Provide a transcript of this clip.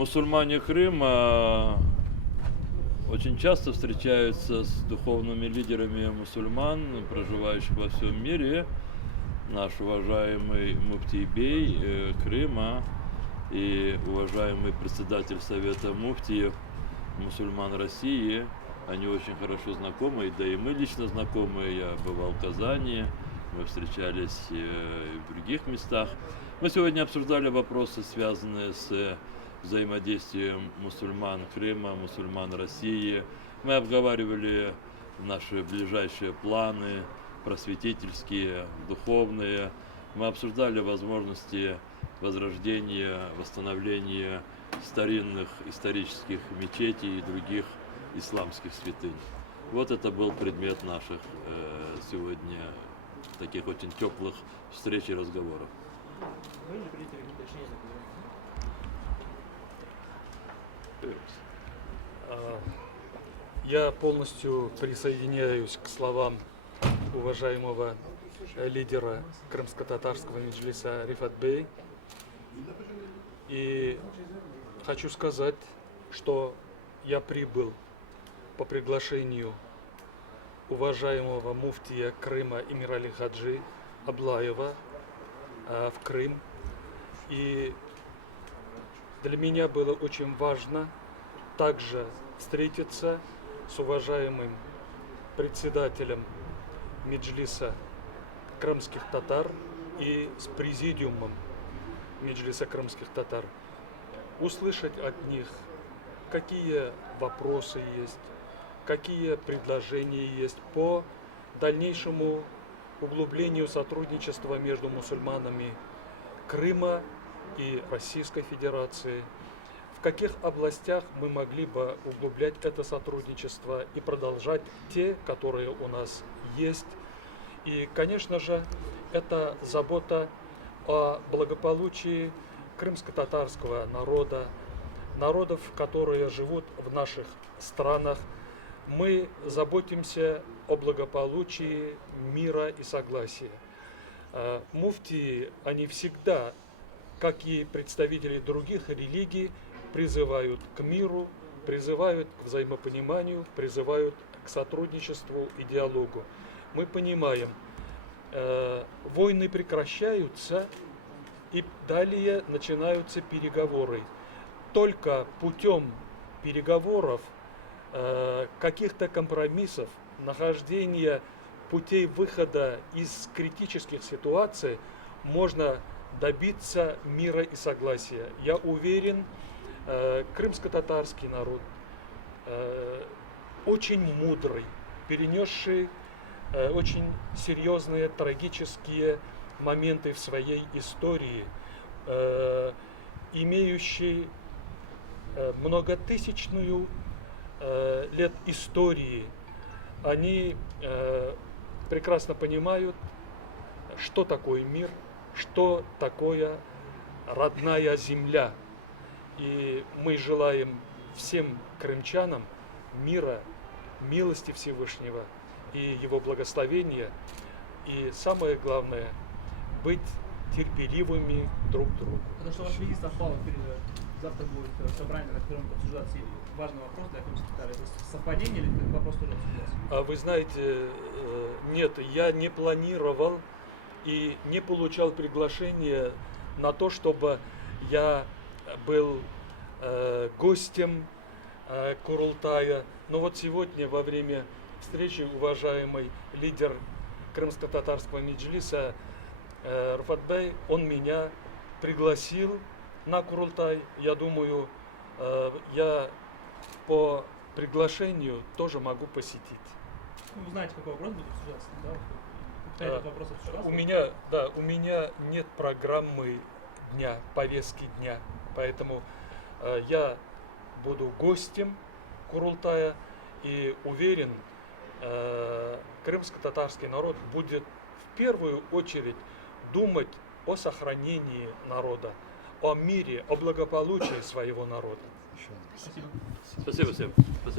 Мусульмане Крыма очень часто встречаются с духовными лидерами мусульман, проживающих во всем мире. Наш уважаемый муфтий бей Крыма и уважаемый председатель Совета муфтиев мусульман России, они очень хорошо знакомы, да и мы лично знакомы. Я бывал в Казани, мы встречались и в других местах. Мы сегодня обсуждали вопросы, связанные с взаимодействием мусульман Крыма, мусульман России. Мы обговаривали наши ближайшие планы, просветительские, духовные. Мы обсуждали возможности возрождения, восстановления старинных исторических мечетей и других исламских святынь. Вот это был предмет наших сегодня таких очень теплых встреч и разговоров. Я полностью присоединяюсь к словам уважаемого лидера крымско-татарского меджлиса Рифат Бей. И хочу сказать, что я прибыл по приглашению уважаемого муфтия Крыма Эмирали Хаджи Аблаева в Крым. И для меня было очень важно также встретиться с уважаемым председателем меджлиса крымских татар и с президиумом меджлиса крымских татар, услышать от них, какие вопросы есть, какие предложения есть по дальнейшему углублению сотрудничества между мусульманами Крыма и Российской Федерации, в каких областях мы могли бы углублять это сотрудничество и продолжать те, которые у нас есть. И, конечно же, это забота о благополучии крымско-татарского народа, народов, которые живут в наших странах. Мы заботимся о благополучии мира и согласия. Муфтии, они всегда, как и представители других религий, призывают к миру, призывают к взаимопониманию, призывают к сотрудничеству и диалогу. Мы понимаем, войны прекращаются, и далее начинаются переговоры. Только путем переговоров, каких-то компромиссов, нахождения путей выхода из критических ситуаций можно добиться мира и согласия. Я уверен, крымско-татарский народ очень мудрый, перенесший очень серьезные трагические моменты в своей истории, имеющий многотысячную лет истории. Они прекрасно понимают, что такое мир, что такое родная земля. И мы желаем всем крымчанам мира, милости Всевышнего и его благословения. И самое главное, быть терпеливыми друг к другу. Потому что ваш министр Ахвалов завтра будет собрание, на котором обсуждаться важный вопрос для крымских татар. Это совпадение или этот вопрос тоже обсуждался? Вы знаете, нет, я не планировал и не получал приглашение на то, чтобы я был гостем Курултая. Но вот сегодня во время встречи уважаемый лидер крымско-татарского меджлиса Рифат Бей, он меня пригласил на Курултай. Я думаю, я по приглашению тоже могу посетить. Вы знаете, какой вопрос будет обсуждаться, да? Этот вопрос обсуждался? У меня нет программы дня, повестки дня, поэтому я буду гостем Курултая и уверен, крымско-татарский народ будет в первую очередь думать о сохранении народа, о мире, о благополучии своего народа. Спасибо. Спасибо всем. Спасибо.